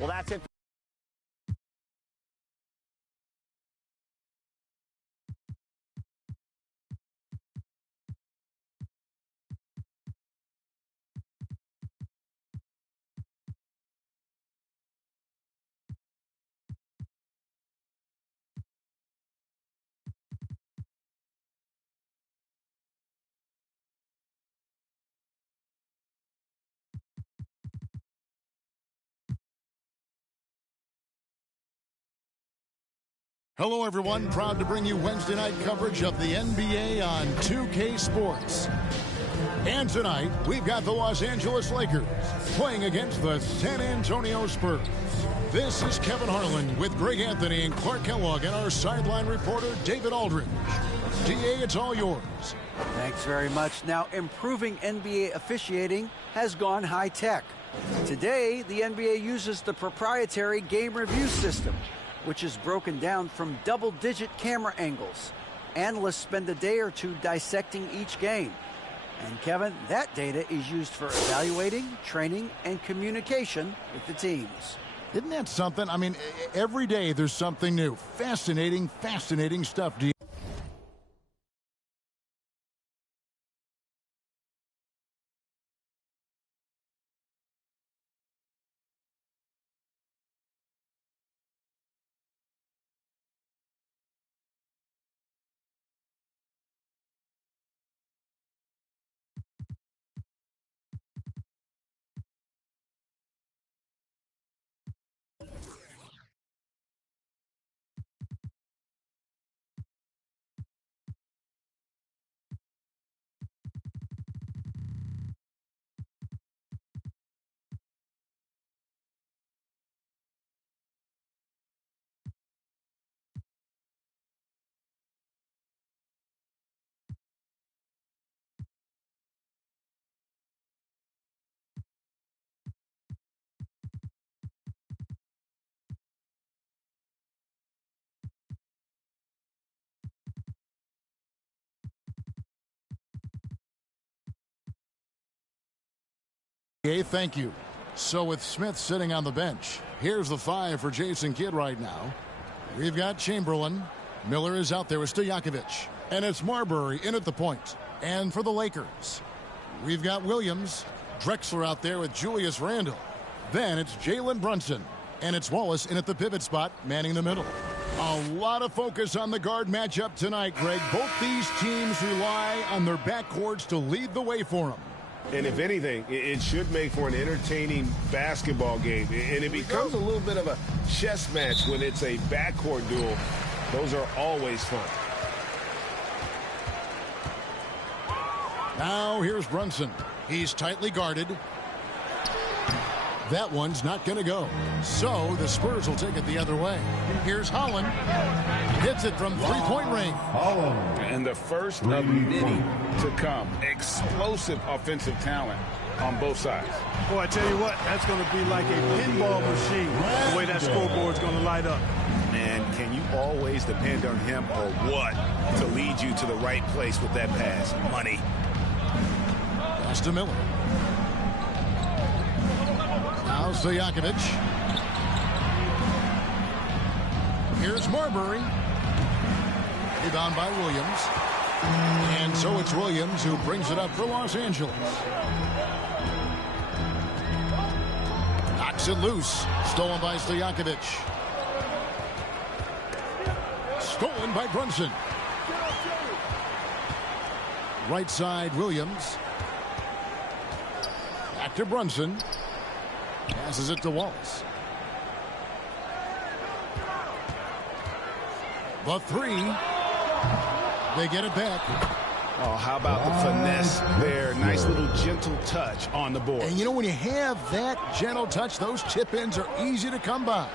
Well, that's it. Hello, everyone. Proud to bring you Wednesday night coverage of the NBA on 2K Sports. And tonight, we've got the Los Angeles Lakers playing against the San Antonio Spurs. This is Kevin Harlan with Greg Anthony and Clark Kellogg and our sideline reporter, David Aldridge. DA, it's all yours. Thanks very much. Now, improving NBA officiating has gone high-tech. Today, the NBA uses the proprietary game review system, which is broken down from double-digit camera angles. Analysts spend a day or two dissecting each game. And, Kevin, that data is used for evaluating, training, and communication with the teams. Isn't that something? I mean, every day there's something new. Fascinating, fascinating stuff. Okay, thank you. So with Smith sitting on the bench, here's the five for Jason Kidd right now. We've got Chamberlain. Miller is out there with Stojakovic. And it's Marbury in at the point. And for the Lakers, we've got Williams. Drexler out there with Julius Randle. Then it's Jalen Brunson. And it's Wallace in at the pivot spot, manning the middle. A lot of focus on the guard matchup tonight, Greg. Both these teams rely on their backcourts to lead the way for them. And if anything, it should make for an entertaining basketball game. And it becomes a little bit of a chess match when it's a backcourt duel. Those are always fun. Now here's Brunson. He's tightly guarded. That one's not going to go. So the Spurs will take it the other way. Here's Holland. Hits it from three-point range. Holland. And the first of many to come. Explosive offensive talent on both sides. Boy, I tell you what, that's going to be like a pinball machine, the way that scoreboard's going to light up. And can you always depend on him or what to lead you to the right place with that pass? Money. Pass to Miller. Now Stojakovic. Here's Marbury. Rebound by Williams. And so it's Williams who brings it up for Los Angeles. Knocks it loose. Stolen by Stojakovic. Stolen by Brunson. Right side, Williams. Back to Brunson. Passes it to Wallace. The three. They get it back. Oh, how about the finesse there? Nice little gentle touch on the board. And you know, when you have that gentle touch, those tip-ins are easy to come by.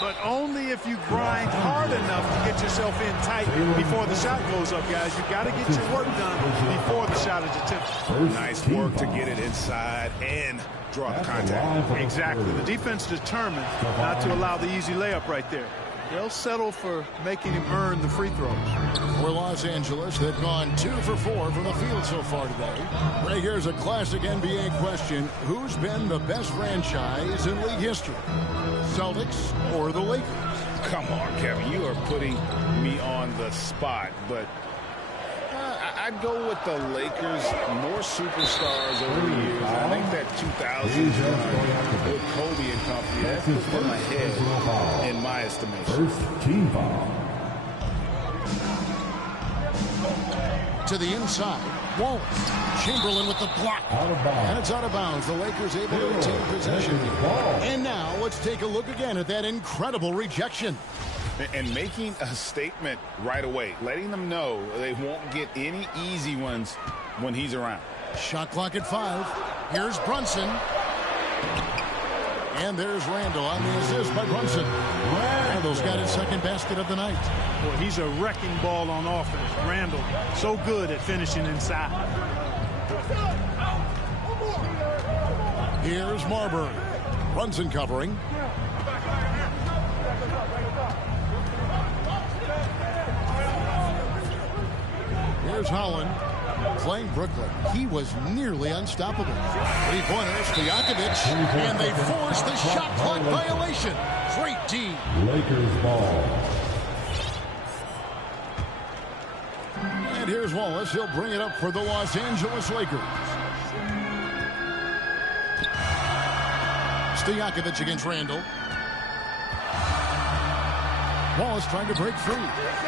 But only if you grind hard enough to get yourself in tight before the shot goes up, guys. You got to get your work done before the shot is attempted. Nice work to get it inside and draw the contact. Exactly. The defense determined not to allow the easy layup right there. They'll settle for making him earn the free throws. For Los Angeles, they've gone 2 for 4 from the field so far today. Right here's a classic NBA question. Who's been the best franchise in league history? Celtics or the Lakers? Come on, Kevin. You are putting me on the spot, but I'd go with the Lakers. More superstars over the years. I think that 2000s run with Kobe and company, that puts them ahead in my estimation. First team foul. To the inside. Wallace. Chamberlain with the block. And it's out of bounds. The Lakers able to retain possession. And now let's take a look again at that incredible rejection. And making a statement right away, letting them know they won't get any easy ones when he's around. Shot clock at 5. Here's Brunson. And there's Randall on the assist by Brunson. Randall's got his second basket of the night. Boy, he's a wrecking ball on offense. Randall, so good at finishing inside. Here's Marbury. Brunson covering. Here's Holland playing Brooklyn. He was nearly unstoppable. Three-pointers to Yakovich, and they force the shot clock violation. Great team. Lakers ball. And here's Wallace. He'll bring it up for the Los Angeles Lakers. Stojakovic against Randall. Wallace trying to break free.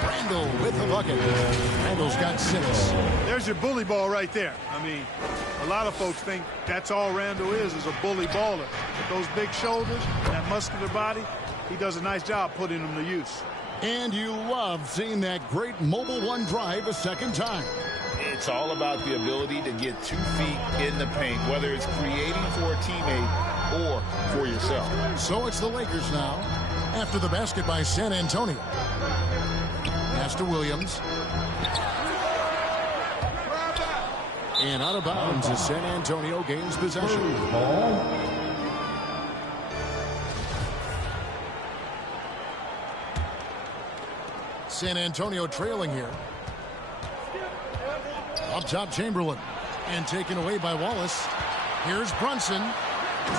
Randall with the bucket. Randall's got 6. There's your bully ball right there. I mean, a lot of folks think that's all Randall is a bully baller. With those big shoulders, that muscular body, he does a nice job putting them to use. And you love seeing that great mobile one drive a second time. It's all about the ability to get 2 feet in the paint, whether it's creating for a teammate or for yourself. So it's the Lakers now. After the basket by San Antonio. Pass to Williams. And out of bounds as San Antonio gains possession. San Antonio trailing here. Up top, Chamberlain. And taken away by Wallace. Here's Brunson.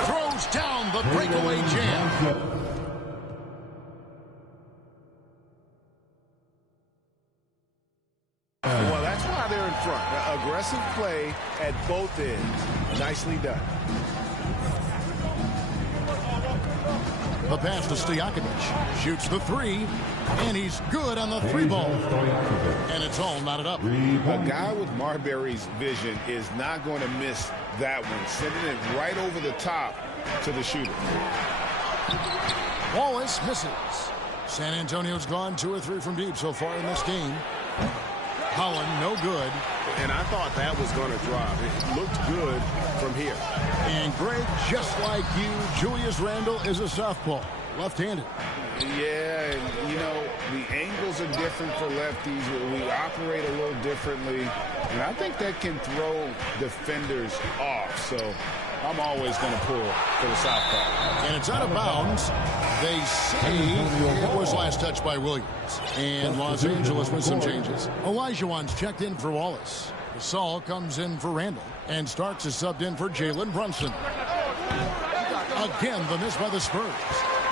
Throws down the breakaway jam. Well, that's why they're in front. Aggressive play at both ends. Nicely done. The pass to Stojakovic. Shoots the 3. And he's good on the 3 ball. And it's all knotted up. A guy with Marbury's vision is not going to miss that one. Sending it right over the top to the shooter. Wallace misses. San Antonio's gone 2 or 3 from deep so far in this game. Holland, no good. And I thought that was going to drop. It looked good from here. And Greg, just like you, Julius Randle is a southpaw, left-handed. Yeah, and you know, the angles are different for lefties. We operate a little differently. And I think that can throw defenders off. So I'm always going to pull for the southpaw. And it's out of bounds. They say it was last touched by Williams. And Los Angeles with some changes. Olajuwon's checked in for Wallace. Gasol comes in for Randall and starts as subbed in for Jalen Brunson. Again, the miss by the Spurs.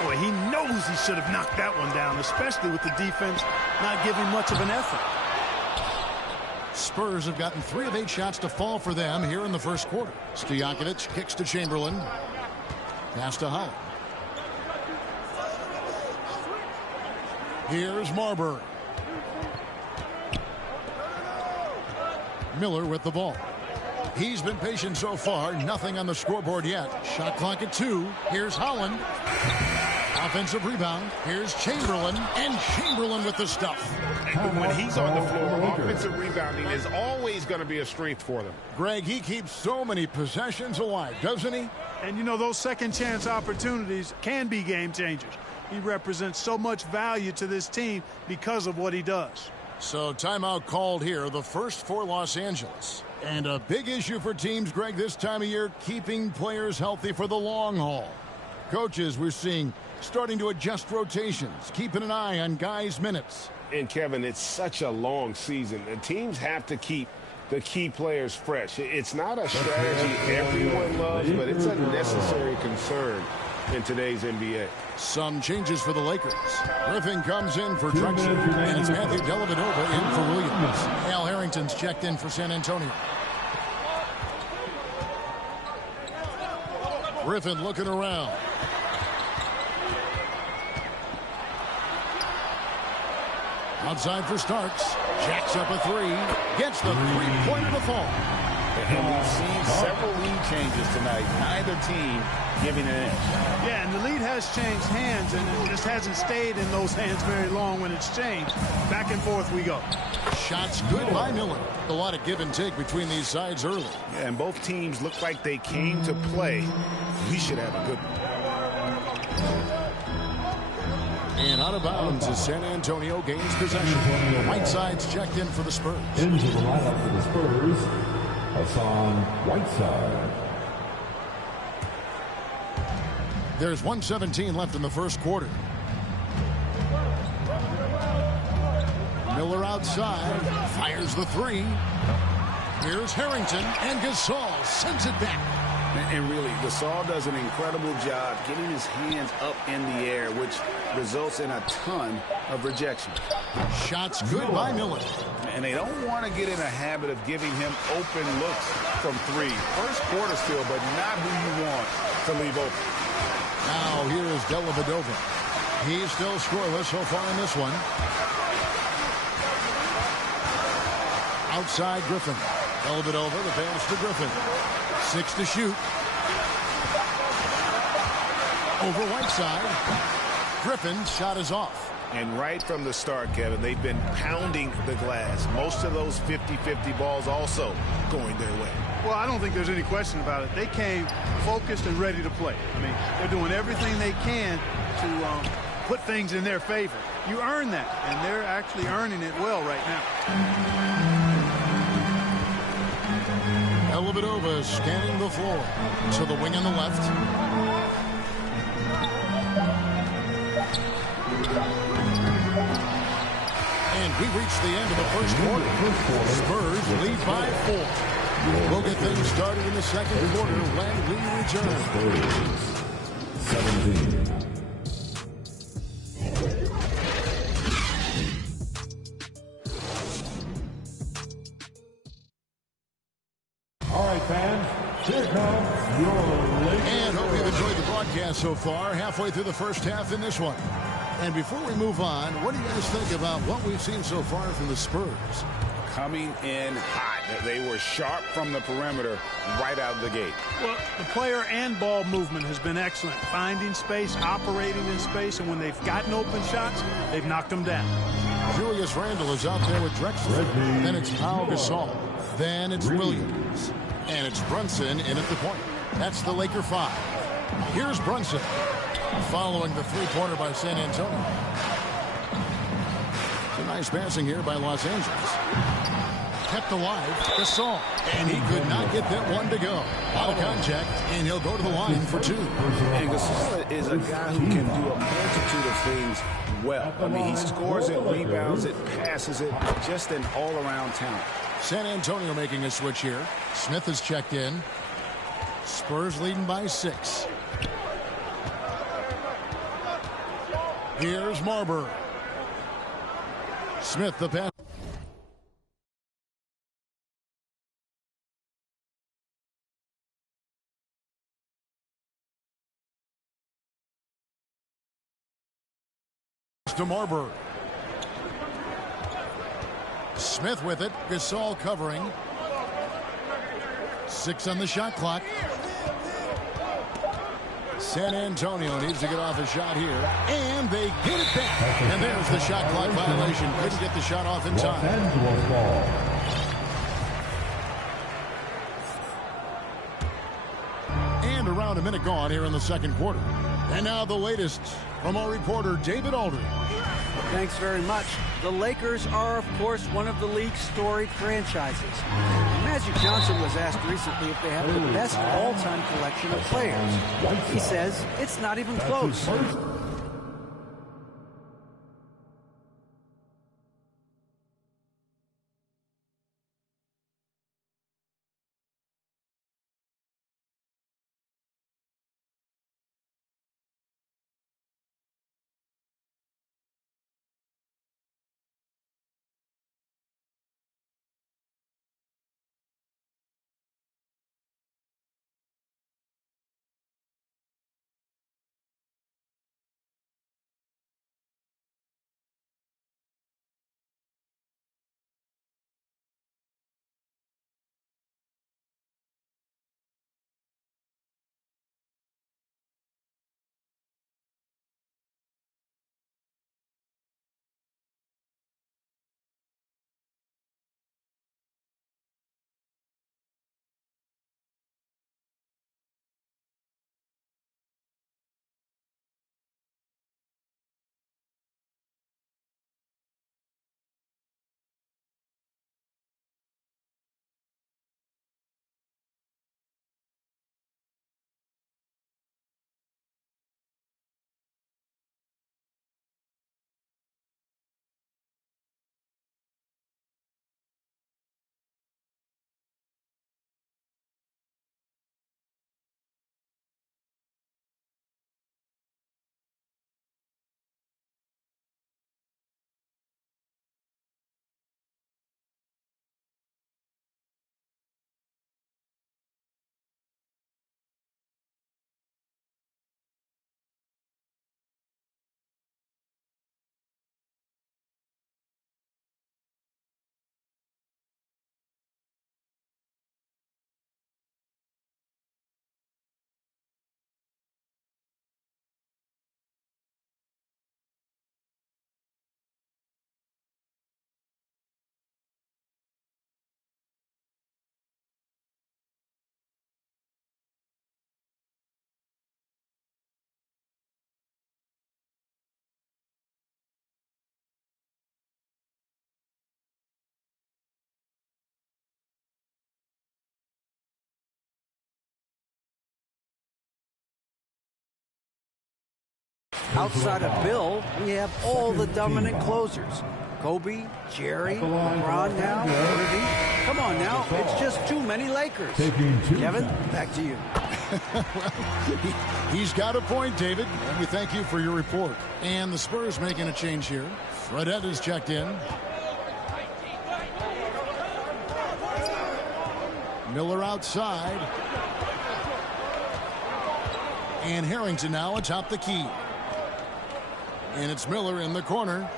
Boy, he knows he should have knocked that one down, especially with the defense not giving much of an effort. Spurs have gotten 3 of 8 shots to fall for them here in the first quarter. Stojakovic kicks to Chamberlain. Pass to Holland. Here's Marbury. Miller with the ball. He's been patient so far. Nothing on the scoreboard yet. Shot clock at 2. Here's Holland. Offensive rebound. Here's Chamberlain. And Chamberlain with the stuff. When he's on the floor, offensive rebounding is always going to be a strength for them. Greg, he keeps so many possessions alive, doesn't he? And, you know, those second chance opportunities can be game changers. He represents so much value to this team because of what he does. So timeout called here, the first for Los Angeles. And a big issue for teams, Greg, this time of year, keeping players healthy for the long haul. Coaches, we're seeing starting to adjust rotations, keeping an eye on guys' minutes. And, Kevin, it's such a long season. The teams have to keep the key players fresh. It's not a strategy everyone loves, but it's a necessary concern in today's NBA. Some changes for the Lakers. Griffin comes in for Drexler, and it's Matthew Dellavedova in for Williams. Al Harrington's checked in for San Antonio. Griffin looking around. Outside for Starks. Jacks up a three. Gets the three-pointer to fall. And we've seen several lead changes tonight. Neither team giving an inch. Yeah, and the lead has changed hands, and it just hasn't stayed in those hands very long when it's changed. Back and forth we go. Shots good by Miller. A lot of give and take between these sides early. Yeah, and both teams look like they came to play. We should have a good one. And out of bounds as San Antonio gains possession. Whiteside's checked in for the Spurs. Into the lineup for the Spurs, Hassan Whiteside. There's 1:17 left in the first quarter. Miller outside, fires the three. Here's Harrington, and Gasol sends it back. And really, Gasol does an incredible job getting his hands up in the air, which results in a ton of rejection. Shots good by Miller. And they don't want to get in a habit of giving him open looks from three. First quarter still, but not who you want to leave open. Now here is Dellavedova. He's still scoreless so far in this one. Outside Griffin. Dellavedova, the pass to Griffin. 6 to shoot. Over Whiteside. Griffin's shot is off. And right from the start, Kevin, they've been pounding the glass. Most of those 50-50 balls also going their way. Well, I don't think there's any question about it. They came focused and ready to play. I mean, they're doing everything they can to put things in their favor. You earn that, and they're actually earning it well right now. Dellavedova scanning the floor to the wing on the left. And we reach the end of the first quarter. Spurs lead by 4. We'll get things started in the second quarter when we return. 17. All right, fans, here comes your Lakers. And hope you've enjoyed the broadcast so far. Halfway through the first half in this one. And before we move on, what do you guys think about what we've seen so far from the Spurs? Coming in hot. They were sharp from the perimeter right out of the gate. Well, the player and ball movement has been excellent. Finding space, operating in space, and when they've gotten open shots, they've knocked them down. Julius Randle is out there with Drexler. Then it's Pau Gasol. Then it's Williams. And it's Brunson in at the point. That's the Laker 5. Here's Brunson following the three-pointer by San Antonio. Some nice passing here by Los Angeles. Kept alive, Gasol. And he could not get that one to go. Out of contact, and he'll go to the line for 2. And Gasol is a guy who can do a multitude of things well. I mean, he scores it, rebounds it, passes it, just an all-around talent. San Antonio making a switch here. Smith is checked in. Spurs leading by 6. Here's Marbury. Smith the pass. To Marbury. Smith with it. Gasol covering. 6 on the shot clock. San Antonio needs to get off a shot here. And they get it back. And there's the shot clock violation. Couldn't get the shot off in time. And around a minute gone here in the second quarter. And now the latest from our reporter, David Aldridge. Thanks very much. The Lakers are, of course, one of the league's storied franchises. Magic Johnson was asked recently if they have the best all-time collection of players. He says it's not even close. Outside of Bill, we have all the dominant closers. Kobe, Jerry, LeBron now, Irving. Come on now, it's just too many Lakers. Kevin, back to you. He's got a point, David, and we thank you for your report. And the Spurs making a change here. Fredette is checked in. Miller outside. And Harrington now atop the key. And it's Miller in the corner.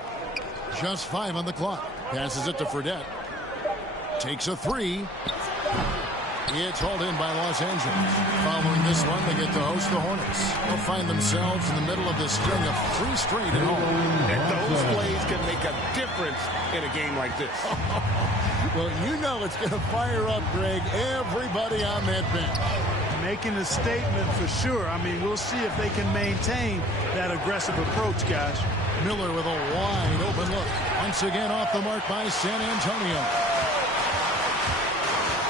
Just 5 on the clock. Passes it to Fredette. Takes a 3. It's hauled in by Los Angeles. Following this one, they get to host the Hornets. They'll find themselves in the middle of this string of 3 straight at home. And those plays can make a difference in a game like this. Well, you know it's going to fire up, Greg, everybody on that bench. Making a statement for sure. I mean, we'll see if they can maintain that aggressive approach, guys. Miller with a wide open look. Once again off the mark by San Antonio.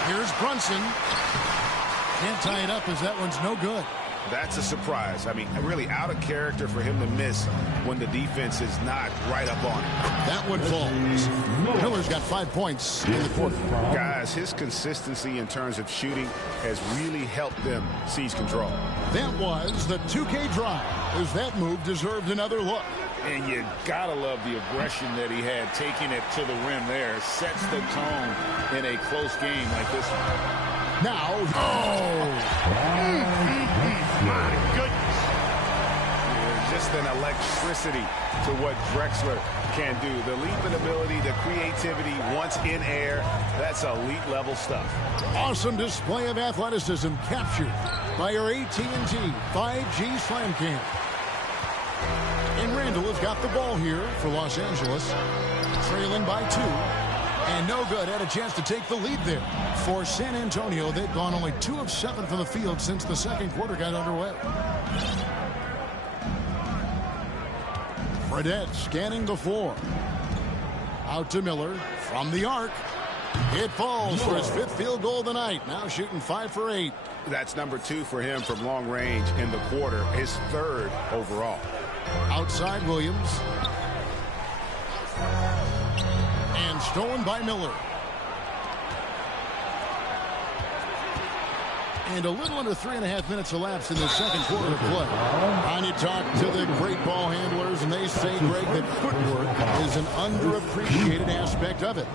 Here's Brunson. Can't tie it up as that one's no good. That's a surprise. I mean, really out of character for him to miss when the defense is not right up on him. That one falls. Miller's got 5 points in the quarter. Guys, his consistency in terms of shooting has really helped them seize control. That was the 2K drive, as that move deserved another look. And you gotta love the aggression that he had, taking it to the rim there. Sets the tone in a close game like this one. Now, My goodness. There's just an electricity to what Drexler can do. The leaping ability, the creativity once in air, that's elite level stuff. awesome display of athleticism captured by our AT&T 5G Slam Cam. And Randall has got the ball here for Los Angeles, trailing by 2. And no good. Had a chance to take the lead there. For San Antonio, they've gone only 2 of 7 from the field since the second quarter got underway. Fredette scanning the floor. Out to Miller from the arc. It falls for his 5th field goal of the night. Now shooting 5 for 8. That's number 2 for him from long range in the quarter. His 3rd overall. Outside Williams. And stolen by Miller. And a little under 3.5 minutes elapsed in the second quarter of play. And you talk to the great ball handlers, and they say, Greg, that footwork is an underappreciated aspect of it.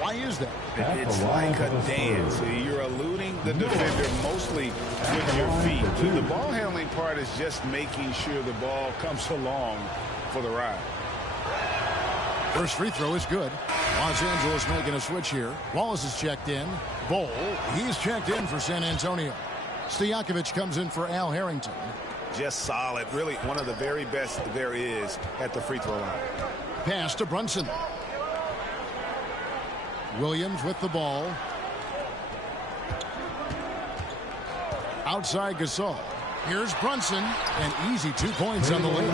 Why is that? It's like a dance. You're eluding the defender mostly with your feet. The ball handling part is just making sure the ball comes along for the ride. First free throw is good. Los Angeles making a switch here. Wallace is checked in. Bowl, he's checked in for San Antonio. Stojakovic comes in for Al Harrington. Just solid. Really one of the very best there is at the free throw line. Pass to Brunson. Williams with the ball. Outside Gasol. Here's Brunson. An easy 2 points on the lead.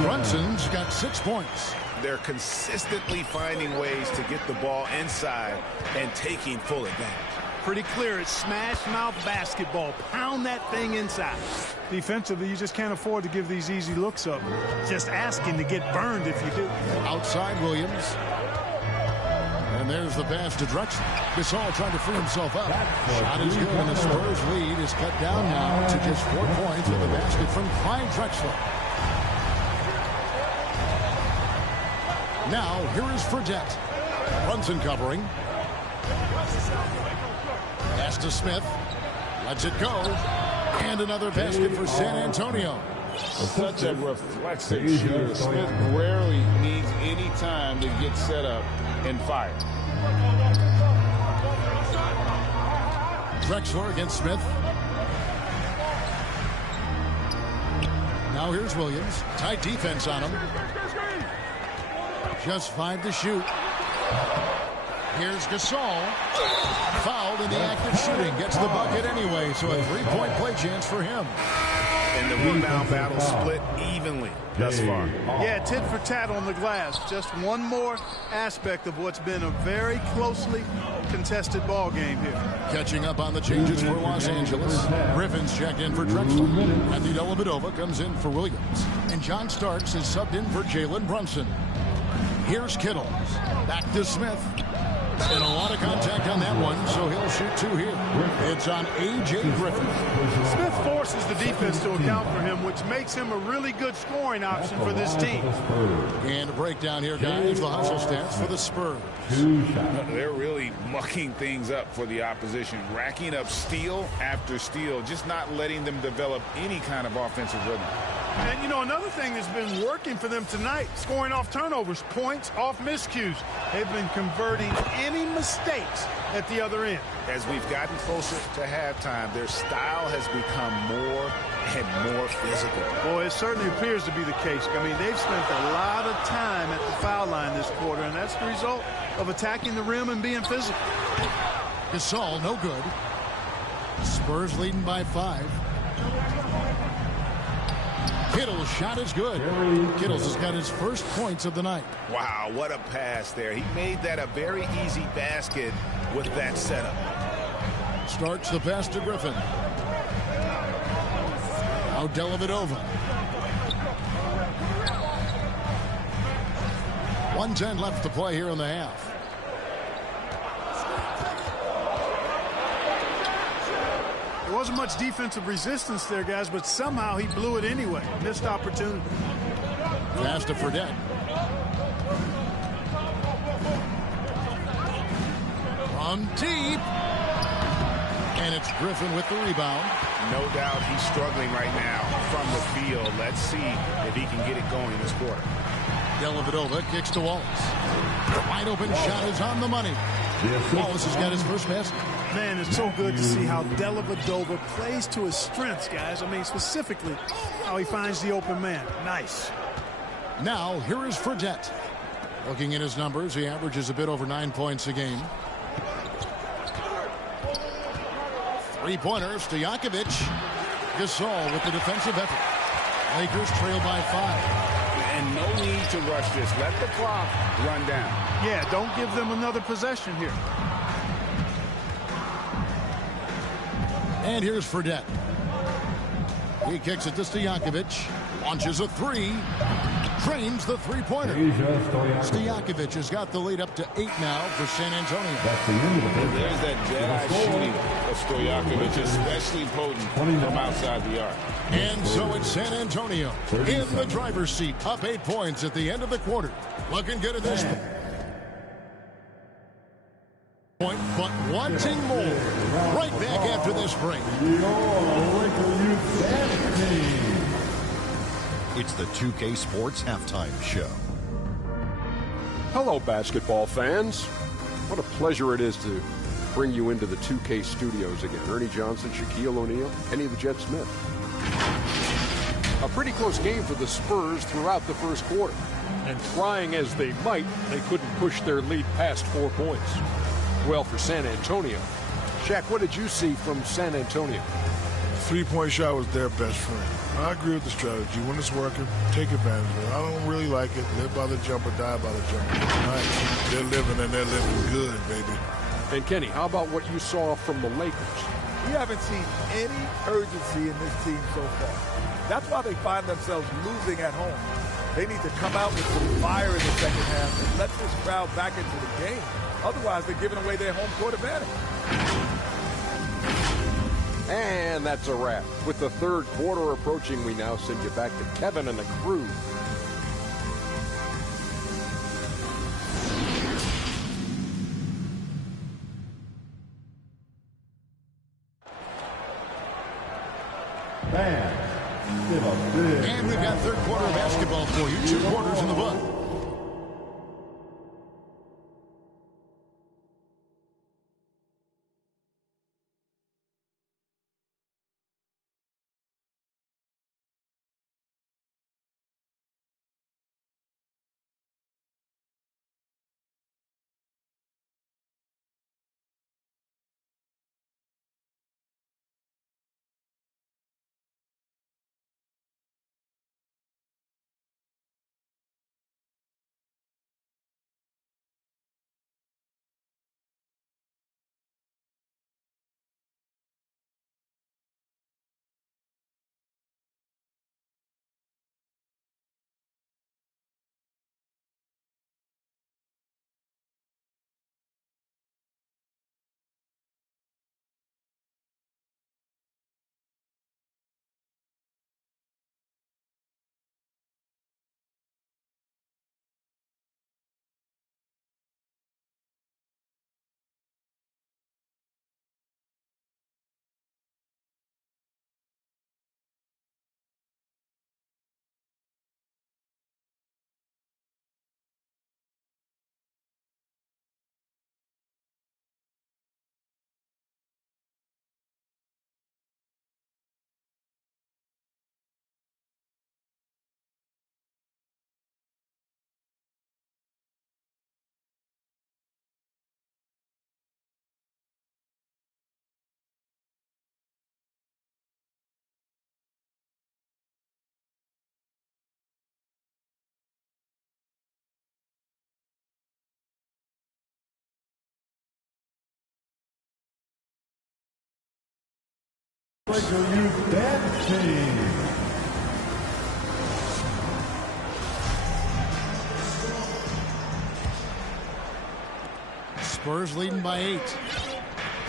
Brunson's got 6 points. They're consistently finding ways to get the ball inside and taking full advantage. Pretty clear. It's smash mouth basketball. Pound that thing inside. Defensively, you just can't afford to give these easy looks up. Just asking to get burned if you do. Outside Williams. And there's the pass to Drexler. Gasol trying to free himself up. Shot is good, and the Spurs lead is cut down now to just 4 points with a basket from Clyde Drexler. Now, here is Fredette. Brunson covering. Pass to Smith. Lets it go. And another basket for San Antonio. Such a reflexive shooter. Smith rarely needs any time to get set up and fire. Drexler against Smith. Now here's Williams. Tight defense on him. Just 5 to shoot. Here's Gasol. Fouled in the act of shooting. Gets the bucket anyway, so a 3-point play chance for him. And the rebound battle split evenly thus far. Yeah, tit for tat on the glass. Just one more aspect of what's been a very closely contested ball game here. Catching up on the changes for Los Angeles. Griffin's checked in for Drexler. Matthew Dellavedova comes in for Williams. And John Starks is subbed in for Jalen Brunson. Here's Kittle. Back to Smith. And a lot of contact on that one, so he'll shoot 2 here. It's on A.J. Griffin. Smith forces the defense to account for him, which makes him a really good scoring option for this team. And a breakdown here, guys. The hustle stats for the Spurs. They're really mucking things up for the opposition, racking up steal after steal, just not letting them develop any kind of offensive rhythm. And, you know, another thing that's been working for them tonight, scoring off turnovers, points off miscues. They've been converting any mistakes at the other end. As we've gotten closer to halftime, their style has become more and more physical. Boy, it certainly appears to be the case. I mean, they've spent a lot of time at the foul line this quarter, and that's the result of attacking the rim and being physical. Gasol, no good. Spurs leading by 5. Kittle's shot is good. Kittle's has got his first points of the night. Wow, what a pass there. He made that a very easy basket with that setup. Starts the pass to Griffin. Now Dellavedova. 1:10 left to play here in the half. There wasn't much defensive resistance there, guys, but somehow he blew it anyway. Missed opportunity. Pass to Fredette. From deep. And it's Griffin with the rebound. No doubt he's struggling right now from the field. Let's see if he can get it going this quarter. Dellavedova kicks to Wallace. Wide open shot is on the money. Wallace has got his first basket. Man, it's so good to see how Dellavedova plays to his strengths, guys. I mean, specifically how he finds the open man. Nice. Now, here is Fredette. Looking at his numbers, he averages a bit over 9 points a game. Three-pointers to Stojakovic. Gasol with the defensive effort. Lakers trail by 5. And no need to rush this. Let the clock run down. Yeah, don't give them another possession here. And here's Fredette. He kicks it to Stojakovic. Launches a 3. Drains the three-pointer. Stojakovic has got the lead up to 8 now for San Antonio. And there's that jazz shooting of Stojakovic, especially potent from outside the arc. And so it's San Antonio in the driver's seat, up 8 points at the end of the quarter. Looking good at this point, but wanting more. Right back after this break. It's the 2K Sports Halftime Show. Hello, basketball fans. What a pleasure it is to bring you into the 2K studios again. Ernie Johnson, Shaquille O'Neal, Kenny the Jet Smith. A pretty close game for the Spurs throughout the first quarter. And trying as they might, they couldn't push their lead past 4 points. Well, for San Antonio. Shaq, what did you see from San Antonio? Three-point shot was their best friend. I agree with the strategy. When it's working, take advantage of it. I don't really like it. Live by the jumper, die by the jumper. Tonight, they're living and they're living good, baby. And Kenny, how about what you saw from the Lakers? We haven't seen any urgency in this team so far. That's why they find themselves losing at home. They need to come out with some fire in the second half and let this crowd back into the game. Otherwise, they're giving away their home court advantage. And that's a wrap. With the third quarter approaching, we now send you back to Kevin and the crew. And we've got third quarter of basketball for you. 2 quarters in the book. Youth dancing. Spurs leading by 8.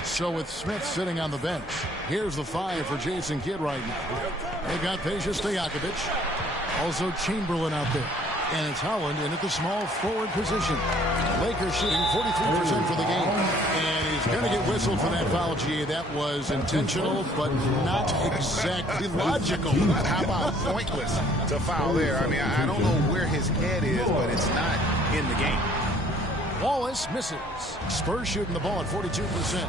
So with Smith sitting on the bench, here's the 5 for Jason Kidd right now. They got Peja also Chamberlain out there. And it's Holland in at the small forward position. Lakers shooting 43% for the game. And he's going to get whistled for that foul, G. That was intentional, but not exactly logical. How about pointless to foul there? I mean, I don't know where his head is, but it's not in the game. Wallace misses. Spurs shooting the ball at 42%.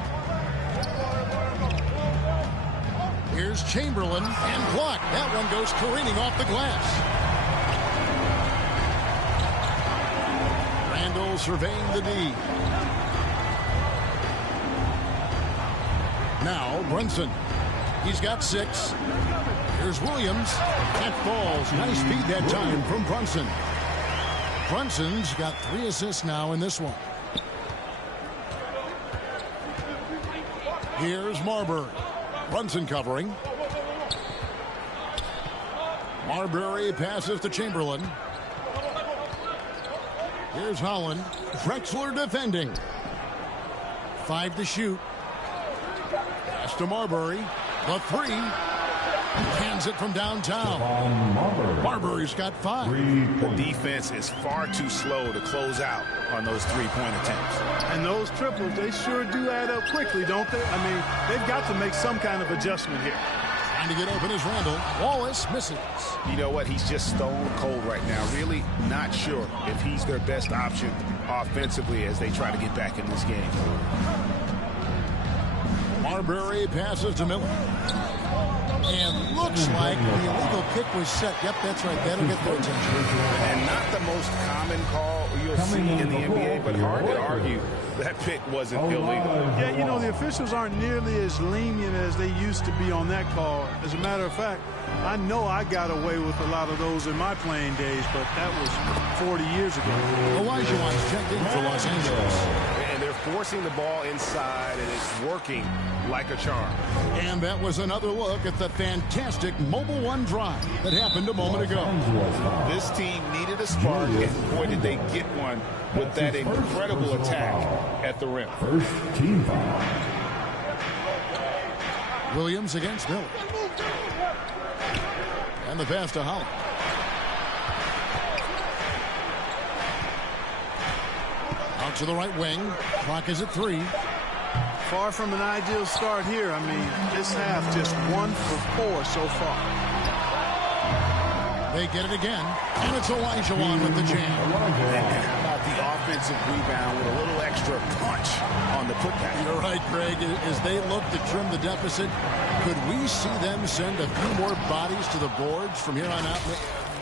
Here's Chamberlain and blocked. That one goes careening off the glass. Randall surveying the D. Now Brunson. He's got 6. Here's Williams. That falls. Nice feed that time from Brunson. Brunson's got 3 assists now in this one. Here's Marbury. Brunson covering. Marbury passes to Chamberlain. Here's Holland. Drexler defending. 5 to shoot. Pass to Marbury. The 3. Hands it from downtown. Marbury's got 5. The defense is far too slow to close out on those 3-point attempts. And those triples, they sure do add up quickly, don't they? I mean, they've got to make some kind of adjustment here. Trying to get open is Randall. Wallace misses. You know what? He's just stone cold right now. Really not sure if he's their best option offensively as they try to get back in this game. Marbury passes to Miller. And looks like the illegal pick was set. Yep, that's right. That'll get their attention. And not the most common call you'll see in the NBA, but hard to argue that pick wasn't illegal. Yeah, you know, the officials aren't nearly as lenient as they used to be on that call. As a matter of fact, I know I got away with a lot of those in my playing days, but that was 40 years ago. Elijah Wines checked in for Los Angeles. And they're forcing the ball inside, and it's working like a charm. And that was another look at the fantastic Mobile One drive that happened a moment ago. This team needed a spark, and boy, did they get one with that incredible attack at the rim. First team foul. Williams against Miller. And the pass to Holland. Out to the right wing. Clock is at 3. Far from an ideal start here. I mean, this half just 1 for 4 so far. They get it again, and it's Elijah Wan with the jam. And how about the offensive rebound with a little extra punch on the putback? You're right, Greg. As they look to trim the deficit, could we see them send a few more bodies to the boards from here on out?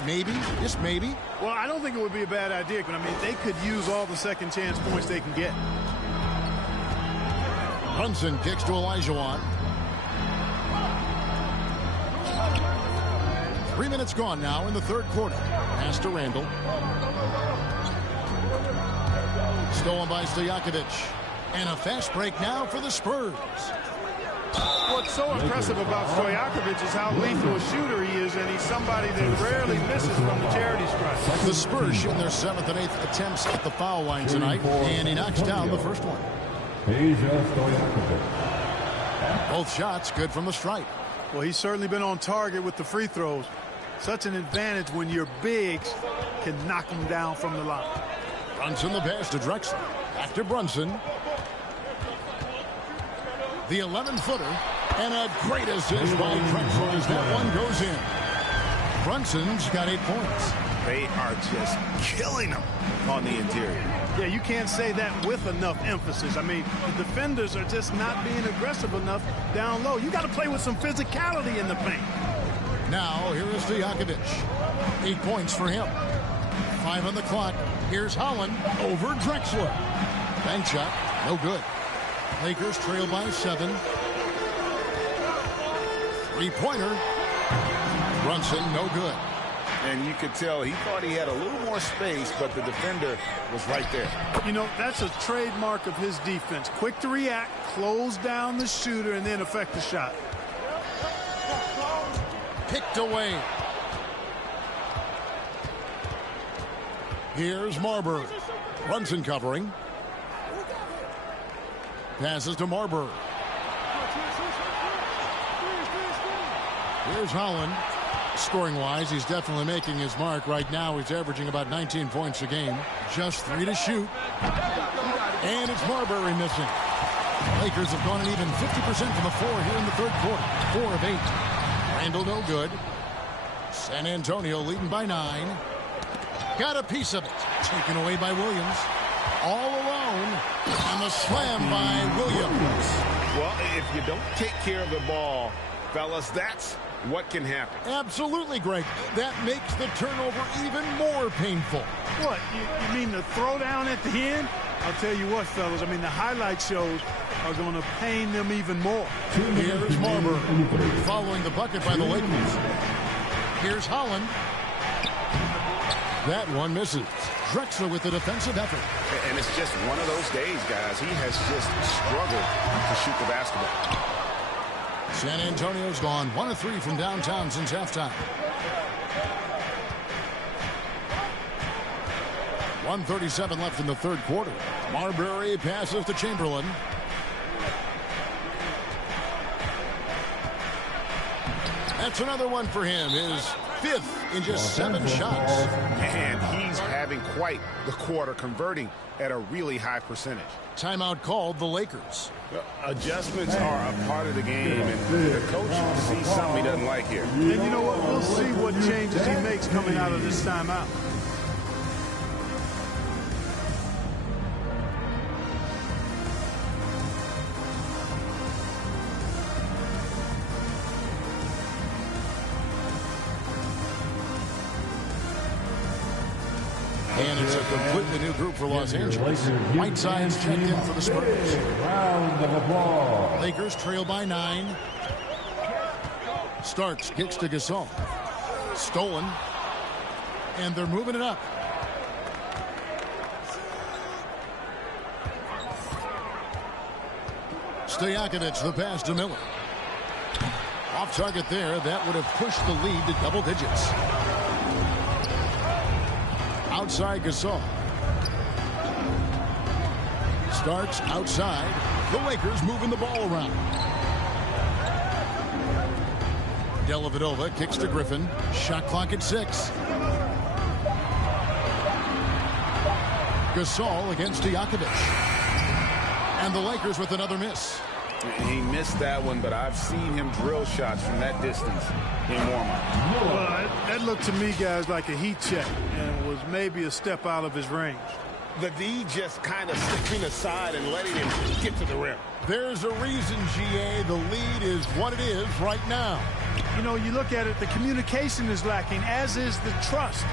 Maybe, just maybe. Well, I don't think it would be a bad idea, but I mean, they could use all the second chance points they can get. Brunson kicks to Elijah Wan. 3 minutes gone now in the third quarter. Pass to Randall. Stolen by Stojakovic. And a fast break now for the Spurs. What's so impressive about Stojakovic is how lethal a shooter he is, and he's somebody that rarely misses from the charity stripe. The Spurs shooting their 7th and 8th attempts at the foul line tonight, and he knocks down the first one. Both shots good from the stripe. Well, he's certainly been on target with the free throws. Such an advantage when your bigs can knock them down from the line. Brunson the pass to Drexler. Back to Brunson. The 11-footer. And a great assist by Drexler as that one goes in. Brunson's got 8 points. They are just killing them on the interior. Yeah, you can't say that with enough emphasis. I mean, the defenders are just not being aggressive enough down low. You got to play with some physicality in the paint. Now, here is Stojakovic. 8 points for him. 5 on the clock. Here's Holland over Drexler. Bank shot, no good. Lakers trail by 7. 3-pointer. Brunson, no good. And you could tell he thought he had a little more space, but the defender was right there. You know, that's a trademark of his defense. Quick to react, close down the shooter, and then affect the shot. picked away. Here's Marbury. Brunson covering. Passes to Marbury. Here's Holland. Scoring-wise, he's definitely making his mark. Right now, he's averaging about 19 points a game. Just 3 to shoot. And it's Marbury missing. Lakers have gone an even 50% from the floor here in the third quarter. 4 of 8. Randall no good. San Antonio leading by 9. Got a piece of it. Taken away by Williams. All alone. And the slam by Williams. Well, if you don't take care of the ball, fellas, that's what can happen. Absolutely, Greg. That makes the turnover even more painful. What, you mean the throwdown at the end? I'll tell you what, fellas, I mean, the highlight shows are going to pain them even more. Here's Marbury following the bucket by the Lakers. Here's Holland. That one misses. Drexler with the defensive effort. And it's just one of those days, guys. He has just struggled to shoot the basketball. San Antonio's gone 1 of 3 from downtown since halftime. 1:37 left in the third quarter. Marbury passes to Chamberlain. That's another one for him. His 5th in just 7 shots. And he's having quite the quarter, converting at a really high percentage. Timeout called the Lakers. Adjustments are a part of the game, and the coach sees something he doesn't like here. And you know what? We'll see what changes he makes coming out of this timeout. And it's a completely new group for Los Angeles. Whiteside's checked in for the Spurs. Round of applause. Lakers trail by 9. Starks kicks to Gasol. Stolen. And they're moving it up. Stojakovic, the pass to Miller. Off target there. That would have pushed the lead to double digits. Outside Gasol. Starks outside. The Lakers moving the ball around. Dellavedova kicks to Griffin. Shot clock at 6. Gasol against Stojakovic. And the Lakers with another miss. He missed that one, but I've seen him drill shots from that distance in warm-up. Well, that looked to me, guys, like a heat check and was maybe a step out of his range. The D just kind of stepping aside and letting him get to the rim. There's a reason, GA, the lead is what it is right now. You know, you look at it, the communication is lacking, as is the trust.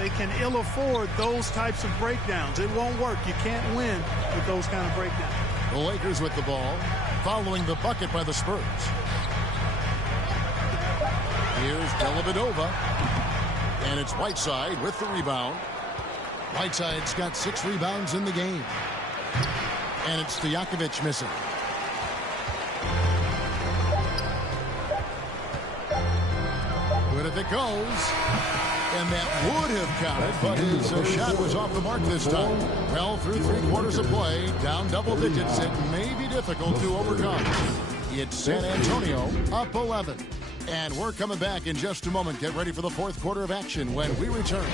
They can ill afford those types of breakdowns. It won't work. You can't win with those kind of breakdowns. The Lakers with the ball, following the bucket by the Spurs. Here's Dellavedova. And it's Whiteside with the rebound. Whiteside's got 6 rebounds in the game. And it's Stojakovic missing. Good if it goes. And that would have counted, but his shot was off the mark this time. Well, through 3 quarters of play, down double digits, it may be difficult to overcome. It's San Antonio up 11. And we're coming back in just a moment. Get ready for the fourth quarter of action when we return.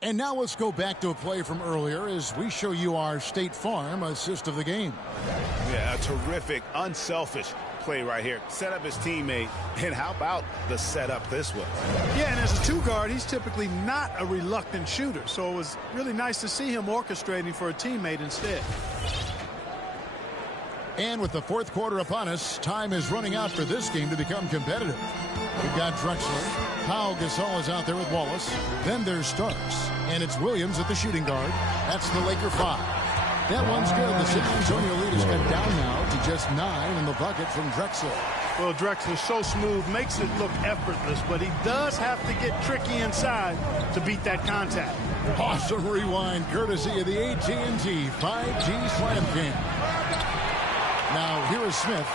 And now let's go back to a play from earlier as we show you our State Farm assist of the game. Yeah, a terrific, unselfish play right here. Set up his teammate, and how about the setup this was? Yeah, and as a 2-guard, he's typically not a reluctant shooter, so it was really nice to see him orchestrating for a teammate instead. And with the fourth quarter upon us, time is running out for this game to become competitive. We've got Drexler. Pau Gasol is out there with Wallace. Then there's Starks. And it's Williams at the shooting guard. That's the Laker 5. That one's good. The San Antonio lead is cut down now to just 9 in the bucket from Drexel. Well, Drexler's so smooth, makes it look effortless, but he does have to get tricky inside to beat that contact. Awesome rewind, courtesy of the AT&T 5G Slam Cam. Now, here is Smith.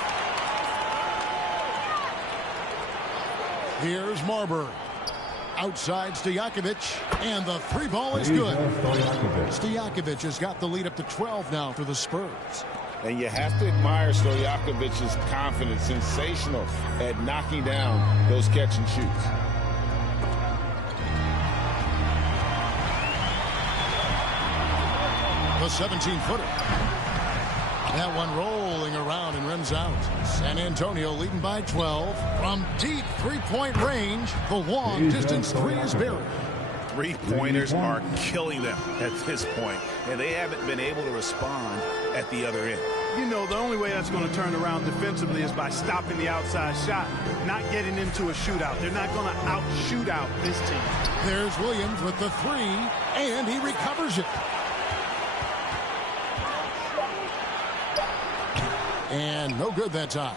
Here's Marbury. Outside Stojakovic, and the three ball is good. Stojakovic has got the lead up to 12 now for the Spurs. And you have to admire Stojakovic's confidence. Sensational at knocking down those catch and shoots. The 17-footer. That one rolling around and rims out. San Antonio leading by 12. From deep three-point range, the long distance three is buried. Three-pointers are killing them at this point, and they haven't been able to respond at the other end. You know, the only way that's going to turn around defensively is by stopping the outside shot, not getting into a shootout. They're not going to out-shoot out this team. There's Williams with the three, and he recovers it. And no good that time.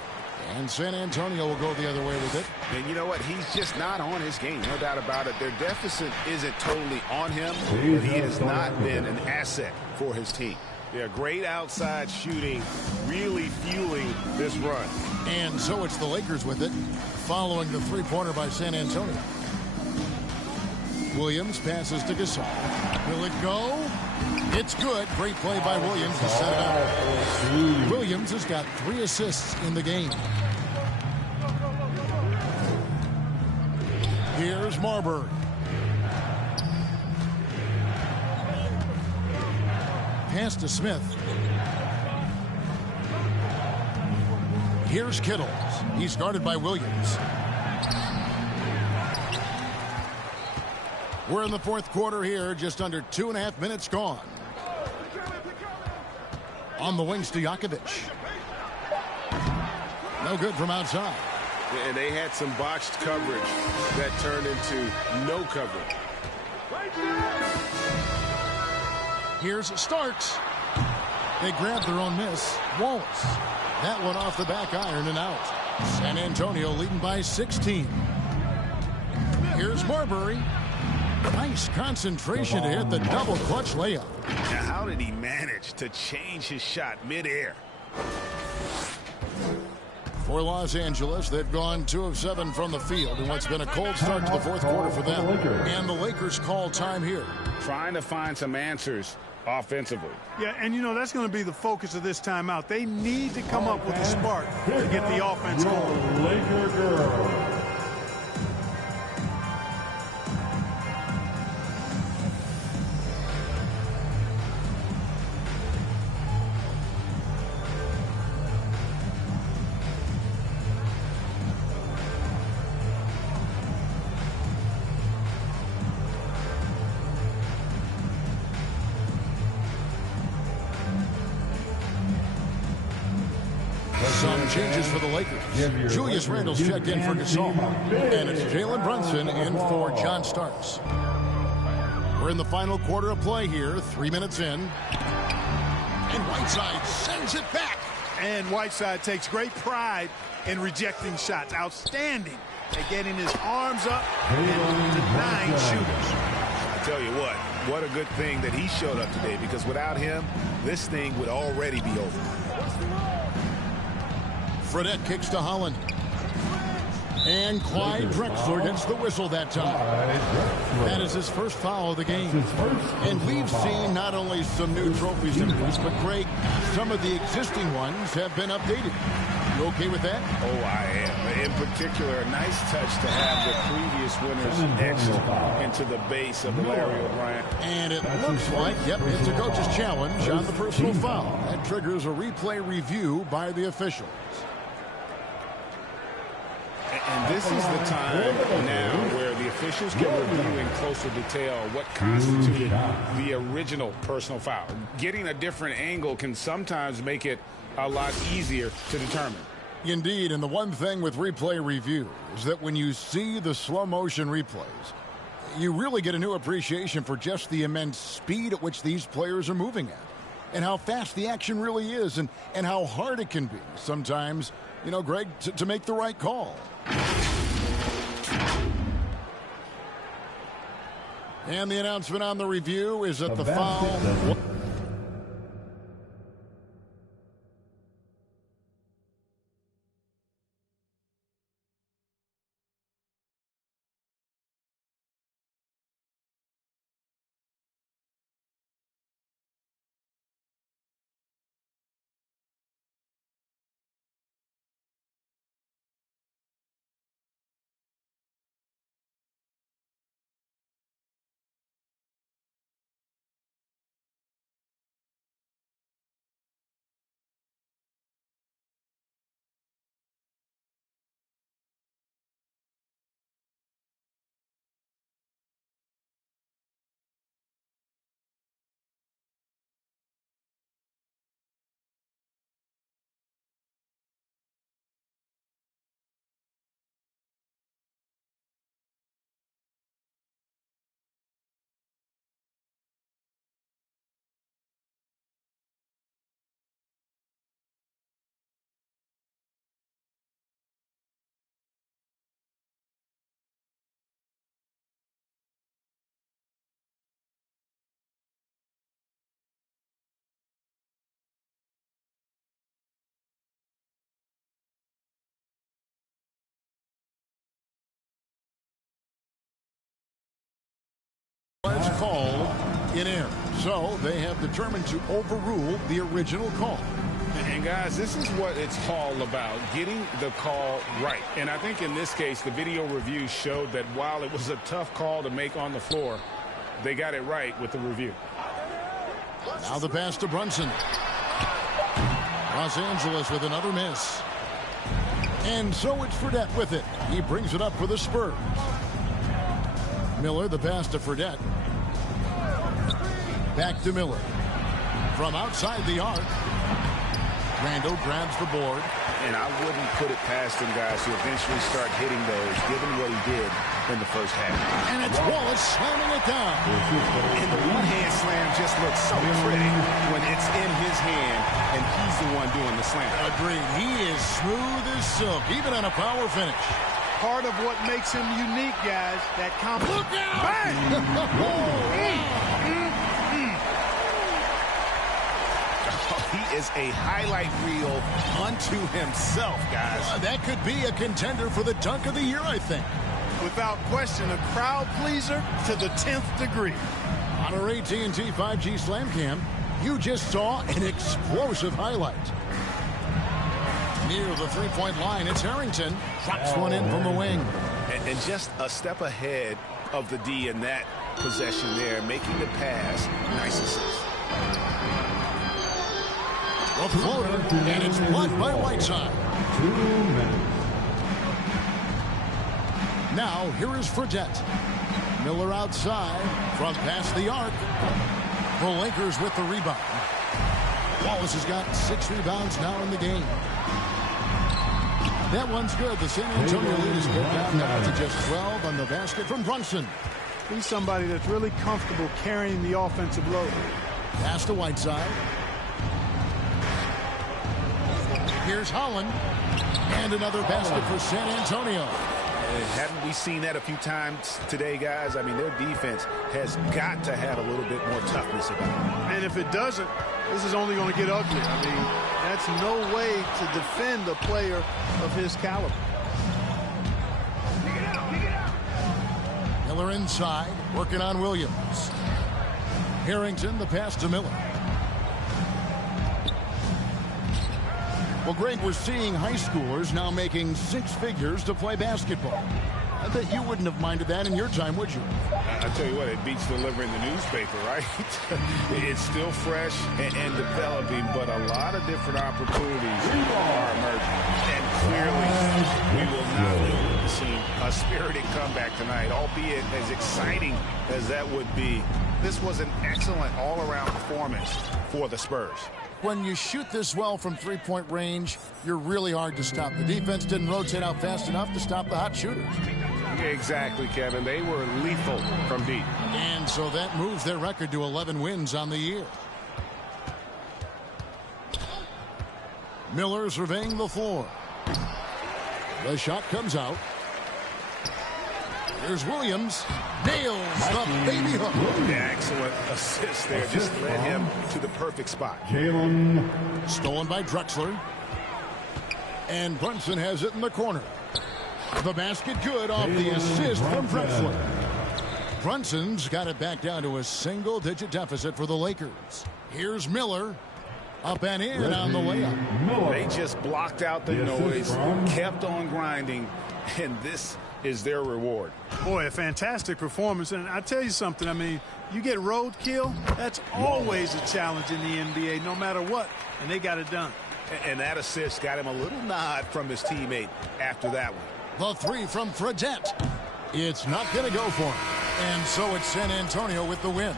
And San Antonio will go the other way with it. And you know what? He's just not on his game. No doubt about it. Their deficit isn't totally on him, but he has not been an asset for his team. They're great outside shooting, really fueling this run. And so it's the Lakers with it, following the three-pointer by San Antonio. Williams passes to Gasol. Will it go? It's good. Great play by Williams to set it up. Williams has got 3 assists in the game. Here's Marbury. Pass to Smith. Here's Kittles. He's guarded by Williams. We're in the fourth quarter here, just under 2.5 minutes gone. On the wing, Stojakovic. No good from outside. And they had some botched coverage that turned into no coverage. Here's Starks. They grabbed their own miss. Wallace. That one off the back iron and out. San Antonio leading by 16. Here's Marbury. Nice concentration to hit the double clutch layup. Now, how did he manage to change his shot midair? For Los Angeles, they've gone 2 of 7 from the field in what's been a cold start to the fourth quarter for them. And the Lakers call time here. Trying to find some answers offensively. Yeah, and you know, that's going to be the focus of this timeout. They need to come up with a spark to get the offense going. Laker girl. Some changes for the Lakers. Julius Randle's checked in for Gasol. And it's Jalen Brunson in for John Starks. We're in the final quarter of play here. 3 minutes in. And Whiteside sends it back. And Whiteside takes great pride in rejecting shots. Outstanding at getting his arms up and denying shooters. I tell you what a good thing that he showed up today, because without him, this thing would already be over. Fredette kicks to Holland. And Clyde Drexler gets the whistle that time. That is his first foul of the game. And we've seen not only some new trophies introduced, but Craig, some of the existing ones have been updated. You okay with that? Oh, I am. In particular, a nice touch to have the previous winners etched into the base of the Larry O'Brien. And it looks like, yep, it's a coach's challenge on the personal foul. That triggers a replay review by the officials. And this is the time now where the officials can review in closer detail what constituted the original personal foul. Getting a different angle can sometimes make it a lot easier to determine. Indeed, and the one thing with replay review is that when you see the slow motion replays, you really get a new appreciation for just the immense speed at which these players are moving at. and how fast the action really is and how hard it can be sometimes, you know, Greg, to make the right call. And the announcement on the review is that the foul... called in error. So they have determined to overrule the original call. And guys, this is what it's all about, getting the call right. And I think in this case, the video review showed that while it was a tough call to make on the floor, they got it right with the review. Now the pass to Brunson. Los Angeles with another miss. And so it's Fredette with it. He brings it up for the Spurs. Miller, the pass to Fredette. Back to Miller. From outside the arc. Randall grabs the board. And I wouldn't put it past him, guys, to eventually start hitting those, given what he did in the first half. And it's Wallace slamming it down. And the one-hand slam just looks so pretty when it's in his hand, and he's the one doing the slam. Agreed. He is smooth as silk, even on a power finish. Part of what makes him unique, guys, that Look out! Bang! He is a highlight reel unto himself, guys. That could be a contender for the dunk of the year, I think. Without question, a crowd pleaser to the 10th degree. On our AT&T 5G Slam Cam, you just saw an explosive highlight. Near the three-point line, it's Harrington. Drops one in from the wing. And just a step ahead of the D in that possession there, making the pass. Nice assist. A floater, and it's blocked by Whiteside. Now, here is Fredette. Miller outside from past the arc. The Lakers with the rebound. Wallace has got 6 rebounds now in the game. That one's good. The San Antonio lead is cut down to just 12 on the basket from Brunson. He's somebody that's really comfortable carrying the offensive load. Pass to Whiteside. Here's Holland. And another basket for San Antonio. Haven't we seen that a few times today, guys? I mean, their defense has got to have a little bit more toughness about it. And if it doesn't, this is only going to get ugly. I mean, that's no way to defend a player of his caliber. Miller inside, working on Williams. Harrington, the pass to Miller. Well, Greg, we're seeing high schoolers now making 6 figures to play basketball. I bet you wouldn't have minded that in your time, would you? I tell you what, it beats delivering the newspaper, right? It's still fresh and developing, but a lot of different opportunities are emerging. And clearly, we will not be witnessing a spirited comeback tonight, albeit as exciting as that would be. This was an excellent all-around performance for the Spurs. When you shoot this well from three-point range, you're really hard to stop. The defense didn't rotate out fast enough to stop the hot shooters. Exactly, Kevin. They were lethal from deep. And so that moves their record to 11 wins on the year. Miller surveying the floor. The shot comes out. Here's Williams. Nails the baby hook. Yeah, excellent assist there. Just led him to the perfect spot. Stolen by Drexler. And Brunson has it in the corner. The basket good off the assist from Drexler. Brunson's got it back down to a single-digit deficit for the Lakers. Here's Miller. Up and in on the layup. They just blocked out the noise, kept on grinding, and this is their reward. Boy, a fantastic performance. And I tell you something, I mean, you get roadkill, that's always a challenge in the NBA, no matter what, and they got it done. And that assist got him a little nod from his teammate after that one. The three from Fredette. It's not going to go for him. And so it's San Antonio with the win.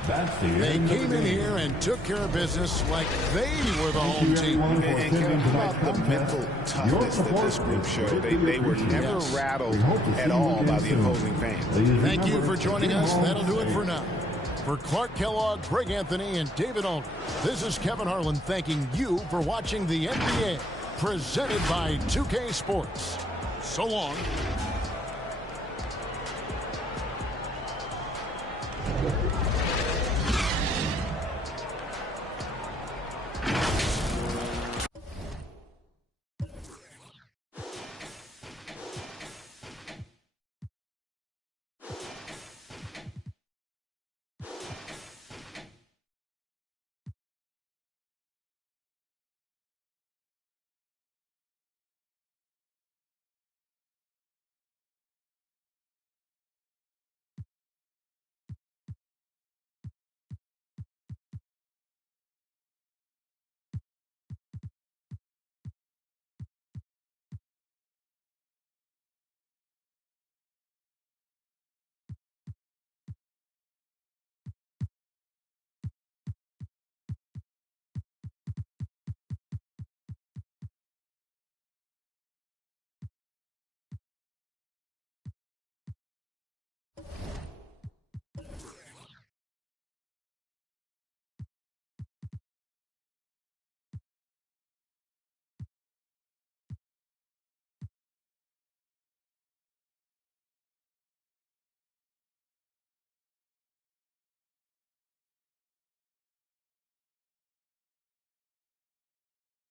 They came in here and took care of business like they were the home team. And Kevin, about the mental toughness that this group showed. They were never rattled at all by the opposing fans. Thank you for joining us. That'll do it for now. For Clark Kellogg, Greg Anthony, and David Aldridge, this is Kevin Harlan thanking you for watching the NBA, presented by 2K Sports. So long.